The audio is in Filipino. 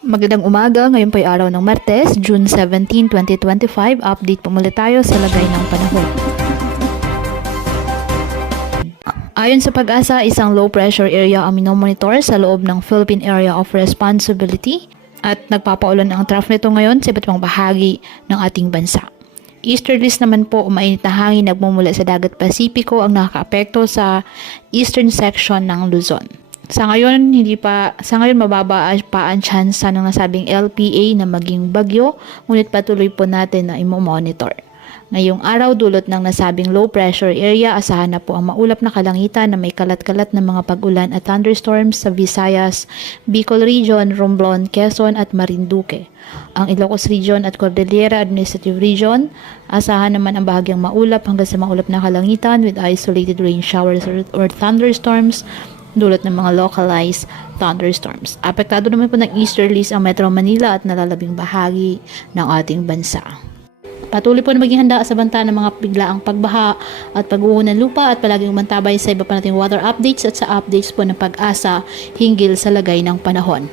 Magandang umaga, ngayon po ay araw ng Martes, June 17, 2025. Update po muli tayo sa lagay ng panahon. Ayon sa Pag-asa, isang low pressure area ang minomonitor sa loob ng Philippine Area of Responsibility at nagpapaulan ang trough nito ngayon sa iba't ibang bahagi ng ating bansa. Easterlies naman po, mainit na hangin nagmumula sa dagat Pasipiko ang nakakaapekto sa eastern section ng Luzon. Sa ngayon mababa pa ang tsansa ng nasabing LPA na maging bagyo, ngunit patuloy po natin na i-monitor. Ngayong araw, dulot ng nasabing low pressure area, asahan na po ang maulap na kalangitan na may kalat-kalat na mga pag-ulan at thunderstorms sa Visayas, Bicol Region, Romblon, Quezon at Marinduque. Ang Ilocos Region at Cordillera Administrative Region, asahan naman ang bahagyang maulap hanggang sa maulap na kalangitan with isolated rain showers or thunderstorms, dulot ng mga localized thunderstorms. Apektado naman po ng easterlies ang Metro Manila at nalalabing bahagi ng ating bansa. Patuloy po na maging handa sa banta ng mga biglaang pagbaha at pagguho ng lupa at palaging umantabay sa iba pa nating weather updates at sa updates po ng Pag-asa hinggil sa lagay ng panahon.